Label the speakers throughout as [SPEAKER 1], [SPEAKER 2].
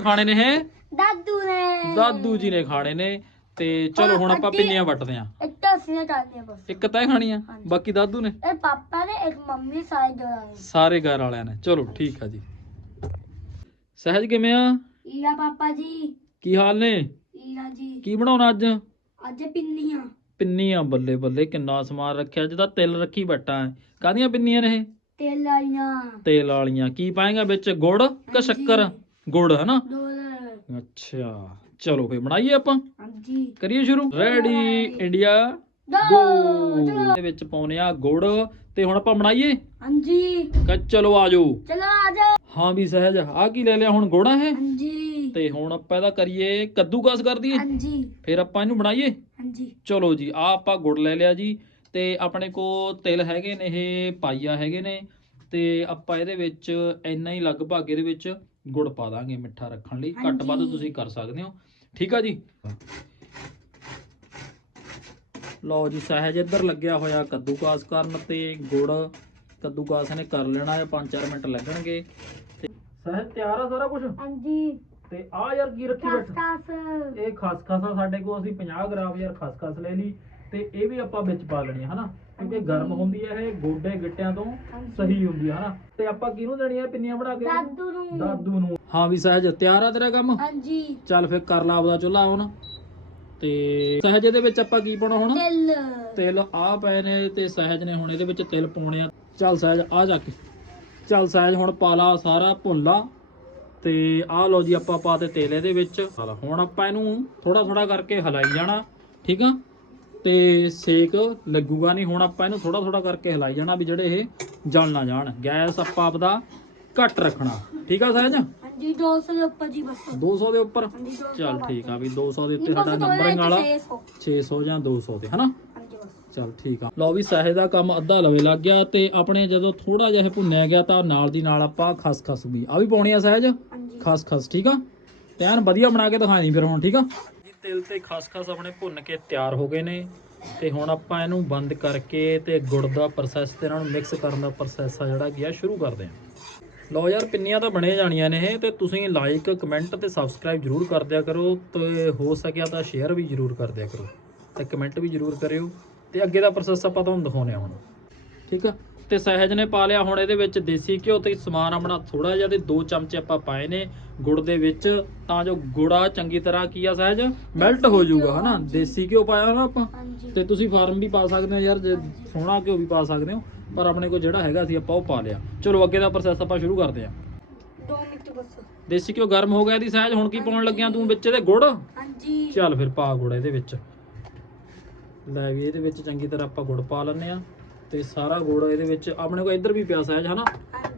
[SPEAKER 1] ਖਾਣੇ ਨੇ ਇਹ?
[SPEAKER 2] ਦਾਦੂ ਨੇ।
[SPEAKER 1] ਦਾਦੂ ਜੀ ਨੇ ਖਾਣੇ ਨੇ। ਤੇ ਚਲੋ ਹੁਣ ਆਪਾਂ ਪਿੰਨੀਆਂ ਵੱਟਦੇ ਆਂ।
[SPEAKER 2] ਇੱਕ ਤਾਂ ਅਸੀਂ ਕਰਦੇ ਬਸ।
[SPEAKER 1] ਇੱਕ ਤਾਂ ਇਹ ਖਾਣੀ ਆ
[SPEAKER 2] ਹਾਂਜੀ।
[SPEAKER 1] ਬਾਕੀ ਦਾਦੂ ਨੇ?
[SPEAKER 2] ਇਹ ਪਾਪਾ ਨੇ ਇੱਕ ਮੰਮੀ ਸਾਰੇ ਜੋੜਾਂਗੇ
[SPEAKER 1] ਸਾਰੇ ਘਰ ਵਾਲਿਆਂ ਨੇ। ਚਲੋ ਠੀਕ ਆ ਜੀ। ਸਹਿਜ ਕਿਵੇਂ ਆ?
[SPEAKER 2] ਈਲਾ ਪਾਪਾ ਜੀ।
[SPEAKER 1] ਕੀ ਹਾਲ ਨੇ?
[SPEAKER 2] ਈਲਾ ਜੀ।
[SPEAKER 1] ਕੀ ਬਣਾਉਣਾ ਅੱਜ?
[SPEAKER 2] ਅੱਜ ਪਿੰਨੀਆਂ।
[SPEAKER 1] ਪਿੰਨੀਆਂ ਬੱਲੇ ਬੱਲੇ ਕਿੰਨਾ ਸਮਾਨ ਰੱਖਿਆ। ਅੱਜ ਤਾਂ ਤਿਲ ਰੱਖੀ ਬੱਟਾ ਹੈ ਕਾਹਦੀਆਂ ਪਿੰਨੀਆਂ ਨੇ ਇਹ?
[SPEAKER 2] ਤੇਲ ਵਾਲੀਆਂ।
[SPEAKER 1] ਤੇਲ ਵਾਲੀਆਂ। ਕੀ ਪਾਏਗਾ ਵਿੱਚ? ਗੁੜ ਕਿ ਸ਼ੱਕਰ? ਗੁੜ ਹੈ ਨਾ ਅੱਛਾ ਚਲੋ ਫੇ ਬਣਾਈਏ ਆਪਾਂ।
[SPEAKER 2] ਹਾਂਜੀ।
[SPEAKER 1] ਕਰੀਏ ਸ਼ੁਰੂ। ਰੈਡੀ ਇੰਡੀਆ
[SPEAKER 2] ਗੋ
[SPEAKER 1] ਦੇ ਵਿੱਚ ਪਾਉਨੇ ਆ ਗੁੜ ਤੇ ਹੁਣ ਆਪਾਂ ਬਣਾਈਏ?
[SPEAKER 2] ਹਾਂਜੀ।
[SPEAKER 1] ਚਲੋ ਆਜੋ
[SPEAKER 2] ਚਲੋ ਆ ਜਾ
[SPEAKER 1] ਹਾਂ ਵੀ ਸਹਿਜ ਆ ਕੀ ਲੈ ਲਿਆ ਹੁਣ ਗੁੜ ਇਹ?
[SPEAKER 2] ਹਾਂਜੀ।
[SPEAKER 1] ਤੇ ਹੁਣ ਆਪਾਂ ਇਹਦਾ ਕਰੀਏ ਕੱਦੂਕਸ ਕਰ ਦਈਏ।
[SPEAKER 2] ਹਾਂਜੀ।
[SPEAKER 1] ਫਿਰ ਆਪਾਂ ਇਹਨੂੰ ਬਣਾਈਏ?
[SPEAKER 2] ਹਾਂਜੀ।
[SPEAKER 1] ਚਲੋ ਜੀ ਆ ਆਪਾਂ ਗੁੜ ਲੈ ਲਿਆ ਜੀ। ਤੇ ਆਪਣੇ ਕੋ ਤਿਲ ਹੈਗੇ ਨੇ ਇਹ ਪਾਈਆ ਹੈਗੇ ਨੇ। ਤੇ ਆਪਾਂ ਇਹਦੇ ਵਿੱਚ ਇੰਨਾ ਹੀ ਲਗਭਗ ਇਹਦੇ ਵਿੱਚ ਗੁੜ ਪਾ ਦਾਂਗੇ ਮਿੱਠਾ ਰੱਖਣ ਲਈ। ਘੱਟ ਵੱਧ। ਤੁਸੀਂ ਕਰ ਸਕਦੇ ਹੋ। ਠੀਕ ਆ ਜੀ? ਲਓ ਜੀ ਸਹਿਜ ਇੱਧਰ ਲੱਗਿਆ ਹੋਇਆ ਕੱਦੂਕਾਸ ਕਰਨ ਤੇ ਗੁੜ। ਕੱਦੂਕਾਸ ਨੇ ਕਰ ਲੈਣਾ ਹੈ 5-4 ਮਿੰਟ ਲੱਗਣਗੇ। ਤੇ ਸਹਿਜ ਤਿਆਰ ਆ ਸਾਰਾ ਕੁਝ
[SPEAKER 2] ਹਾਂਜੀ।
[SPEAKER 1] ਤੇ ਆ ਯਾਰ ਕੀ ਰੱਖੀ ਬੈਠਾ? ਇਹ ਖਸਖਸ ਆ ਸਾਡੇ ਕੋਲ ਅਸੀਂ 50 ਗ੍ਰਾਮ ਯਾਰ ਖਸਖਸ ਲੈ ਲਈ। ਤੇ ਇਹ ਵੀ ਆਪਾਂ ਵਿੱਚ ਪਾ ਲੈਣੀ ਆ ਹਨਾ? ਕਿਉਂਕਿ ਗਰਮ ਹੁੰਦੀ ਹੈ ਇਹ ਗੋਡੇ ਗਿੱਟਿਆਂ ਤੋਂ ਸਹੀ ਹੁੰਦੀ ਆ ਹਨਾ? ਤੇ ਆਪਾਂ ਕਿਹਨੂੰ ਦੇਣੀ ਆ ਪਿੰਨੀਆਂ ਬਣਾ ਕੇ?
[SPEAKER 2] ਦਾਦੂ ਨੂੰ।
[SPEAKER 1] ਦਾਦੂ ਨੂੰ। ਹਾਂ ਵੀ ਸਹਿਜ ਤਿਆਰ ਆ ਤੇਰਾ ਕੰਮ?
[SPEAKER 2] ਹਾਂਜੀ।
[SPEAKER 1] ਚੱਲ ਫਿਰ ਕਰ ਲਾ ਆਪਦਾ ਚੁੱਲ੍ਹਾ ਹੁਣ। ਤੇ ਸਹਿਜ ਇਹਦੇ ਵਿੱਚ ਆਪਾਂ ਕੀ ਪਾਉਣਾ ਹੁਣ?
[SPEAKER 2] ਤੇਲ।
[SPEAKER 1] ਤਿਲ ਆ ਪਏ ਨੇ ਤੇ ਸਹਿਜ ਨੇ ਹੁਣ ਇਹਦੇ ਵਿੱਚ ਤਿਲ ਪਾਉਣੇ ਆ। ਚੱਲ ਸਹਿਜ ਆ ਜਾ ਕੇ। ਚੱਲ ਸਹਿਜ ਹੁਣ ਪਾ ਲਾ ਸਾਰਾ ਭੁੰਨ ਤੇ ਆਹ ਲਓ ਜੀ ਆਪਾਂ ਪਾਤੇ ਤੇਲ ਇਹਦੇ ਵਿੱਚ। ਹੁਣ ਆਪਾਂ ਇਹਨੂੰ ਥੋੜਾ ਥੋੜਾ ਕਰਕੇ ਹਲਾਈ ਜਾਣਾ ਠੀਕ ਆ? ਤੇ ਸੇਕ ਲੱਗੂਗਾ ਨਹੀਂ। ਹੁਣ ਆਪਾਂ ਇਹਨੂੰ ਥੋੜਾ ਥੋੜਾ ਕਰਕੇ ਹਲਾਈ ਜਾਣਾ ਵੀ ਜਿਹੜੇ ਇਹ ਜਲ ਨਾ ਜਾਣ। ਗੈਸ ਆਪਾਂ ਆਪਦਾ ਘੱਟ ਰੱਖਣਾ। ਠੀਕ ਆ ਸਹਿਜ?
[SPEAKER 2] ਹਾਂਜੀ 200 ਦੇ ਉੱਪਰ ਜੀ ਬਸ।
[SPEAKER 1] 200 ਦੇ ਉੱਪਰ?
[SPEAKER 2] ਹਾਂਜੀ 200
[SPEAKER 1] ਚੱਲ ਠੀਕ ਆ ਵੀ 200 ਦੇ ਉੱਤੇ ਸਾਡਾ ਨੰਬਰਿੰਗ ਵਾਲਾ
[SPEAKER 2] 600
[SPEAKER 1] 600 ਜਾਂ 200 ਤੇ ਹਨਾ?
[SPEAKER 2] ਹਾਂਜੀ ਬਸ।
[SPEAKER 1] ਚੱਲ ਠੀਕ ਆ। ਲਓ ਵੀ ਸਹਿਜ ਦਾ ਕੰਮ ਅੱਧਾ ਲਵੇ ਲੱਗ ਗਿਆ ਤੇ ਆਪਣੇ ਜਦੋਂ ਥੋੜਾ ਜਿਹਾ ਇਹ ਭੁੰਨਿਆ ਗਿਆ ਤਾਂ ਨਾਲ ਦੀ ਨਾਲ ਆਪਾਂ ਖਸਖਸ ਵੀ। ਆ ਵੀ ਪਾਉਣੀ ਆ ਸਹਿਜ?
[SPEAKER 2] ਹਾਂਜੀ।
[SPEAKER 1] ਖਸਖਸ ਠੀਕ ਆ? ਤੇ ਐਨ ਵਧੀਆ ਬਣਾ ਕੇ ਦਿਖਾਣੀ ਫਿਰ ਹੁਣ ਠੀਕ ਆ? ਤਿਲ ਤੇ ਖਸਖਸ ਆਪਣੇ ਭੁੰਨ ਕੇ ਤਿਆਰ ਹੋ ਗਏ ਨੇ ਤੇ ਹੁਣ ਆਪਾਂ ਇਹਨੂੰ ਬੰਦ ਕਰਕੇ ਤੇ ਗੁੜ ਦਾ ਪ੍ਰੋਸੈਸ ਤੇ ਇਹਨਾਂ ਨੂੰ ਮਿਕਸ ਕਰਨ ਦਾ ਪ੍ਰੋਸੈਸ ਆ ਜਿਹੜਾ ਕੀ ਆ, ਸ਼ੁਰੂ ਕਰਦੇ ਹਾਂ। ਲਓ ਯਾਰ, ਪਿੰਨੀਆਂ ਤਾਂ ਬਣੇ ਜਾਣੀਆਂ ਨੇ ਇਹ ਤੇ ਤੁਸੀਂ ਲਾਈਕ ਕਮੈਂਟ ਤੇ ਸਬਸਕ੍ਰਾਈਬ ਜਰੂਰ ਕਰ ਦਿਆ ਕਰੋ ਤੇ ਹੋ ਸਕਿਆ ਤਾਂ ਸ਼ੇਅਰ ਵੀ ਜਰੂਰ ਕਰ ਦਿਆ ਕਰੋ ਤੇ ਕਮੈਂਟ ਵੀ ਜਰੂਰ ਕਰਿਓ ਤੇ ਅੱਗੇ ਦਾ ਪ੍ਰੋਸੈਸ ਆਪਾਂ ਤੁਹਾਨੂੰ ਦਿਖਾਉਂਦੇ ਆ ਹੁਣ। ਠੀਕ ਆ? ਤੇ ਸਹਿਜ ਨੇ ਪਾ ਲਿਆ। ਹੁਣ ਇਹਦੇ ਵਿੱਚ ਦੇਸੀ ਘਿਓ ਤੇ ਸਮਾਨ ਆਪਣਾ ਥੋੜਾ ਜਿਹਾ ਤੇ ਦੋ ਚਮਚੇ ਆਪਾਂ ਪਾਏ ਨੇ ਗੁੜ ਦੇ ਵਿੱਚ। ਤਾਂ ਜੋ ਗੁੜਾ ਚੰਗੀ ਤਰ੍ਹਾਂ ਕੀ ਆ ਸਹਿਜ? ਮੈਲਟ ਹੋ ਜਾਊਗਾ ਹਨਾ? ਦੇਸੀ ਘਿਓ ਪਾਇਆ ਨਾ ਆਪਾਂ? ਤੇ ਤੁਸੀਂ ਫਾਰਮ ਵੀ ਪਾ ਸਕਦੇ ਹੋ ਯਾਰ ਜੇ ਸੋਹਣਾ ਘਿਓ ਵੀ ਪਾ ਸਕਦੇ ਹੋ। ਪਰ ਆਪਣੇ ਕੋਲ ਜਿਹੜਾ ਹੈਗਾ ਸੀ ਆਪਾਂ ਉਹ ਪਾ ਲਿਆ। ਚਲੋ ਅੱਗੇ ਦਾ ਪ੍ਰੋਸੈਸ ਆਪਾਂ ਸ਼ੁਰੂ ਕਰਦੇ ਹਾਂ।
[SPEAKER 2] 2 ਮਿੰਟ ਬਸ।
[SPEAKER 1] ਦੇਸੀ ਘਿਓ ਗਰਮ ਹੋ ਗਿਆ ਦੀ ਸਹਿਜ? ਹੁਣ ਕੀ ਪਾਉਣ ਲੱਗਿਆ ਤੂੰ ਵਿੱਚ ਇਹਦੇ? ਗੁੜ?
[SPEAKER 2] ਹਾਂਜੀ।
[SPEAKER 1] ਚੱਲ ਫਿਰ ਪਾ ਗੁੜ ਇਹਦੇ ਵਿੱਚ। ਲੈ ਵੀ ਇਹਦੇ ਵਿੱਚ ਚੰਗੀ ਤਰ੍ਹਾਂ ਆਪਾਂ ਗੁੜ ਪਾ ਲੈਣੇ ਆ ਤੇ ਸਾਰਾ ਗੁੜ ਇਹਦੇ ਵਿੱਚ ਆਪਣੇ ਕੋਲ ਇੱਧਰ ਵੀ ਪਿਆ ਸਹਿਜ ਹਨਾ?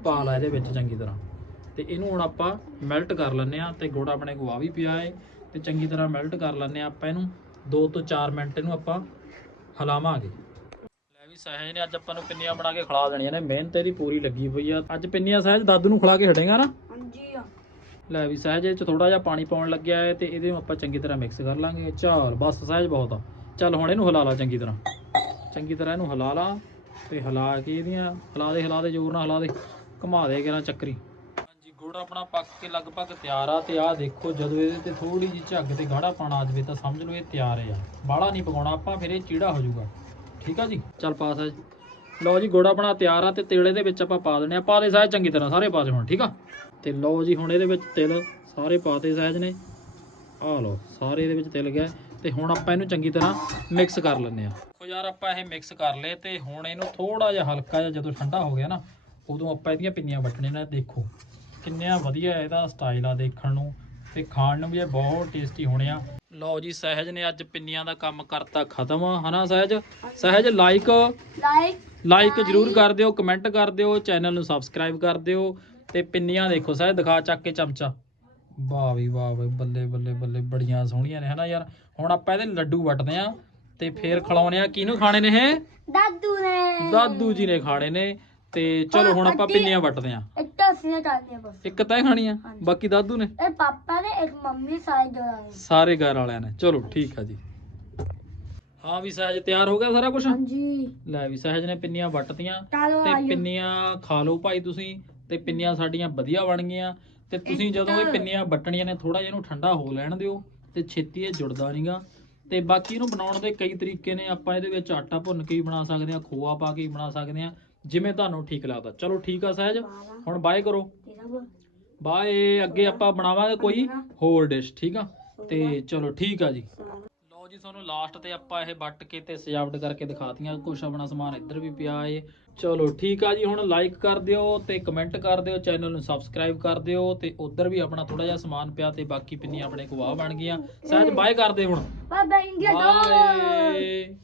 [SPEAKER 1] ਪਾ ਲਾ ਇਹਦੇ ਵਿੱਚ ਚੰਗੀ ਤਰ੍ਹਾਂ। ਤੇ ਇਹਨੂੰ ਹੁਣ ਆਪਾਂ ਮੈਲਟ ਕਰ ਲੈਣੇ ਆ ਤੇ ਗੁੜ ਆਪਣੇ ਕੋਲ ਆ ਵੀ ਪਿਆ ਏ। ਤੇ ਚੰਗੀ ਤਰ੍ਹਾਂ ਮੈਲਟ ਕਰ ਲੈਣੇ ਆ ਆਪਾਂ ਇਹਨੂੰ। 2 ਤੋਂ 4 ਮਿੰਟ ਇਹਨੂੰ ਆਪਾਂ ਹਲਾਵਾਂਗੇ। ਲੈ ਵੀ ਸਹਿਜ ਨੇ ਅੱਜ ਆਪਾਂ ਨੂੰ ਪਿੰਨੀਆਂ ਬਣਾ ਕੇ ਖਿਲਾ ਦੇਣੀਆਂ ਨੇ। ਮਿਹਨਤ ਇਹਦੀ ਪੂਰੀ ਲੱਗੀ ਪਈ ਆ। ਅੱਜ ਪਿੰਨੀਆਂ ਸਹਿਜ ਦਾਦੂ ਨੂੰ ਖਿਲਾ ਕੇ ਹਟੇਗਾ ਨਾ?
[SPEAKER 2] ਹਾਂਜੀ
[SPEAKER 1] ਲੈ ਵੀ ਸਹਿਜ ਇਹ ਚ ਥੋੜਾ ਜਿਹਾ ਪਾਣੀ ਪਾਉਣ ਲੱਗਿਆ ਹੈ ਤੇ ਇਹਦੇ ਨੂੰ ਆਪਾਂ ਚੰਗੀ ਤਰ੍ਹਾਂ ਮਿਕਸ ਕਰ ਲਾਂਗੇ। ਚੱਲ ਬਸ ਸਹਿਜ ਬਹੁਤ ਆ। ਚੱਲ ਹੁਣ ਇਹਨੂੰ ਹਿਲਾ ਲਾ ਚੰਗੀ ਤਰ੍ਹਾਂ। ਚੰਗੀ ਤਰ੍ਹਾਂ ਇਹਨੂੰ ਹਿਲਾ ਲਾ। ਤੇ ਹਿਲਾ ਕੇ ਇਹਦੀਆਂ? ਹਿਲਾ ਦੇ ਹਿਲਾ ਦੇ, ਜ਼ੋਰ ਨਾਲ ਹਿਲਾ ਦੇ। ਘੁਮਾ ਦੇ ਕਿਰਾਂ ਚੱਕਰੀ। ਹਾਂਜੀ, ਗੁੜ ਆਪਣਾ ਪੱਕ ਕੇ ਲਗਭਗ ਤਿਆਰ ਆ ਤੇ ਆਹ ਦੇਖੋ ਜਦੋਂ ਇਹਦੇ ਤੇ ਥੋੜੀ ਜਿਹੀ ਝੱਗ ਤੇ ਗਾੜਾ ਪਾਣਾ ਆ ਜਾਵੇ ਤਾਂ ਸਮਝ ਲਓ ਇਹ ਤਿਆਰ ਆ। ਬਾਹਲਾ ਨਹੀਂ ਪਕਾਉਣਾ, ਆਪਾਂ ਫਿਰ ਇਹ ਚੀੜਾ ਹੋ ਜਾਊਗਾ। ਠੀਕ ਆ ਜੀ? ਚੱਲ ਪਾ ਸਹਿਜ ਲਓ ਜੀ, ਗੁੜ ਆਪਣਾ ਤਿਆਰ ਆ ਤੇ ਤੇਲੇ ਦੇ ਵਿੱਚ ਆਪਾਂ ਪਾ ਦੇਣੇ ਆ। ਪਾ ਦੇ ਸਹਿਜ ਚੰਗੀ ਤਰ੍ਹਾਂ, ਸਾਰੇ ਪਾ ਦੇ ਹੁਣ, ਠੀਕ ਆ? ਤੇ ਲਓ ਜੀ, ਹੁਣ ਇਹਦੇ ਵਿੱਚ ਤਿਲ, ਸਾਰੇ ਪਾਤੇ ਸਹਿਜ ਨੇ। ਆਹ ਲਓ, ਸਾਰੇ ਇਹਦੇ ਵਿੱਚ ਤਿਲ ਗਿਆ। ਤੇ ਹੁਣ ਆਪਾਂ ਇਹਨੂੰ ਚੰਗੀ ਤਰ੍ਹਾਂ ਮਿਕਸ ਕਰ ਲੈਂਦੇ ਆ ਦੇਖੋ ਯਾਰ ਆਪਾਂ ਇਹ ਮਿਕਸ ਕਰ ਲਏ ਤੇ ਹੁਣ ਇਹਨੂੰ ਥੋੜਾ ਜਿਹਾ ਹਲਕਾ ਜਿਹਾ ਜਦੋਂ ਠੰਡਾ ਹੋ ਗਿਆ ਨਾ ਉਦੋਂ ਆਪਾਂ ਇਹਦੀਆਂ ਪਿੰਨੀਆਂ ਵੱਟਣੇ ਨੇ। ਦੇਖੋ ਕਿੰਨਿਆ ਵਧੀਆ ਇਹਦਾ ਸਟਾਈਲ ਆ ਦੇਖਣ ਨੂੰ ਤੇ ਖਾਣ ਨੂੰ ਵੀ ਇਹ ਬਹੁਤ ਟੇਸਟੀ ਹੋਣੇ ਆ। ਲਓ ਜੀ ਸਹਿਜ ਨੇ ਅੱਜ ਪਿੰਨੀਆਂ ਦਾ ਕੰਮ ਕਰਤਾ ਖਤਮ ਹਨਾ ਸਹਿਜ? ਸਹਿਜ ਲਾਈਕ
[SPEAKER 2] ਲਾਈਕ
[SPEAKER 1] ਲਾਈਕ ਜਰੂਰ ਕਰ ਦਿਓ ਕਮੈਂਟ ਕਰ ਦਿਓ ਚੈਨਲ ਨੂੰ ਸਬਸਕ੍ਰਾਈਬ ਕਰ ਦਿਓ ਤੇ ਪਿੰਨੀਆਂ ਦੇਖੋ ਸਹਿਜ ਦਿਖਾ ਚੱਕ ਕੇ ਚਮਚਾ। ਵਾਹ ਵੀ ਵਾਹ ਵੀ ਬੱਲੇ ਬੱਲੇ ਬੱਲੇ ਬੜੀਆਂ ਸੋਹਣੀਆਂ ਨੇ ਹਨਾ ਯਾਰ? ਹੁਣ ਆਪਾਂ ਇਹਦੇ ਲੱਡੂ ਵੱਟਦੇ ਆ ਤੇ ਫੇਰ ਖਿਲਾਉਣੇ ਆ ਕਿਹਨੂੰ ਖਾਣੇ ਨੇ ਇਹ?
[SPEAKER 2] ਦਾਦੂ ਨੇ।
[SPEAKER 1] ਦਾਦੂ ਜੀ ਨੇ ਖਾਣੇ ਨੇ ਤੇ ਚਲੋ ਹੁਣ ਆਪਾਂ ਪਿੰਨੀਆਂ ਵੱਟਦੇ ਆ।
[SPEAKER 2] ਇੱਕ ਤਾਂ ਅਸੀਂ ਬਸ।
[SPEAKER 1] ਇੱਕ ਤਾਂ ਖਾਣੀ ਆ। ਬਾਕੀ ਦਾਦੂ ਨੇ?
[SPEAKER 2] ਇਹ ਪਾਪਾ ਨੇ ਇੱਕ ਮੰਮੀ ਸਾਰੇ ਜੋੜਾਂਗੇ
[SPEAKER 1] ਸਾਰੇ ਘਰ ਵਾਲਿਆਂ ਨੇ। ਚਲੋ ਠੀਕ ਆ ਜੀ। ਹਾਂ ਵੀ ਸਹਿਜ ਤਿਆਰ ਹੋ ਗਿਆ ਸਾਰਾ ਕੁਝ
[SPEAKER 2] ਹਾਂਜੀ।
[SPEAKER 1] ਲੈ ਵੀ ਸਹਿਜ ਨੇ ਪਿੰਨੀਆਂ ਵੱਟਤੀਆਂ ਤੇ ਪਿੰਨੀਆਂ ਖਾ ਲਓ ਭਾਈ ਤੁਸੀਂ ਤੇ ਪਿੰਨੀਆਂ ਸਾਡੀਆਂ ਵਧੀਆ ਬਣ ਗਈਆਂ। ਤੇ ਤੁਸੀਂ ਜਦੋਂ ਇਹ ਪਿੰਨੀਆਂ ਵੱਟਣੀਆਂ ਨੇ ਥੋੜਾ ਜਿਹਾ ਇਹਨੂੰ ਠੰਡਾ ਹੋ ਲੈਣ ਦਿਓ ਤੇ ਛੇਤੀ ਇਹ ਜੁੜਦਾ ਨਹੀਂਗਾ। ਤੇ ਬਾਕੀ ਇਹਨੂੰ ਬਣਾਉਣ ਦੇ ਕਈ ਤਰੀਕੇ ਨੇ ਆਪਾਂ ਇਹਦੇ ਵਿੱਚ ਆਟਾ ਭੁੰਨ ਕੇ ਵੀ ਬਣਾ ਸਕਦੇ ਆ ਖੋਆ ਪਾ ਕੇ ਵੀ ਬਣਾ ਸਕਦੇ ਆ ਜਿਵੇਂ ਤੁਹਾਨੂੰ ਠੀਕ ਲੱਗਦਾ। ਚਲੋ ਠੀਕ ਆ ਸਹਿਜ ਹੁਣ ਬਾਏ ਕਰੋ। ਬਾਏ ਅੱਗੇ ਆਪਾਂ ਬਣਾਵਾਂਗੇ ਕੋਈ ਹੋਰ ਡਿਸ਼ ਠੀਕ ਆ? ਤੇ ਚਲੋ ਠੀਕ ਆ ਜੀ। ਲਓ ਜੀ ਤੁਹਾਨੂੰ ਲਾਸਟ ਤੇ ਆਪਾਂ ਇਹ ਵੱਟ ਕੇ ਤੇ ਸਜਾਵਟ ਕਰਕੇ ਦਿਖਾਤੀਆਂ। ਕੁਛ ਆਪਣਾ ਸਮਾਨ ਇੱਧਰ ਵੀ ਪਿਆ ਏ। ਚਲੋ ਠੀਕ ਆ ਜੀ ਹੁਣ ਲਾਈਕ ਕਰ ਦਿਓ ਤੇ ਕਮੈਂਟ ਕਰ ਦਿਓ ਚੈਨਲ ਨੂੰ ਸਬਸਕ੍ਰਾਈਬ ਕਰ ਦਿਓ ਤੇ ਉੱਧਰ ਵੀ ਆਪਣਾ ਥੋੜਾ ਜਿਹਾ ਸਮਾਨ ਪਿਆ ਤੇ ਬਾਕੀ ਪਿੰਨੀਆਂ ਆਪਣੇ ਕੋਲ ਆ ਬਣ ਗਈਆਂ। ਸਹਿਜ ਬਾਏ ਕਰਦੇ ਹੁਣ।
[SPEAKER 2] ਦੋ
[SPEAKER 1] ਬਾਏ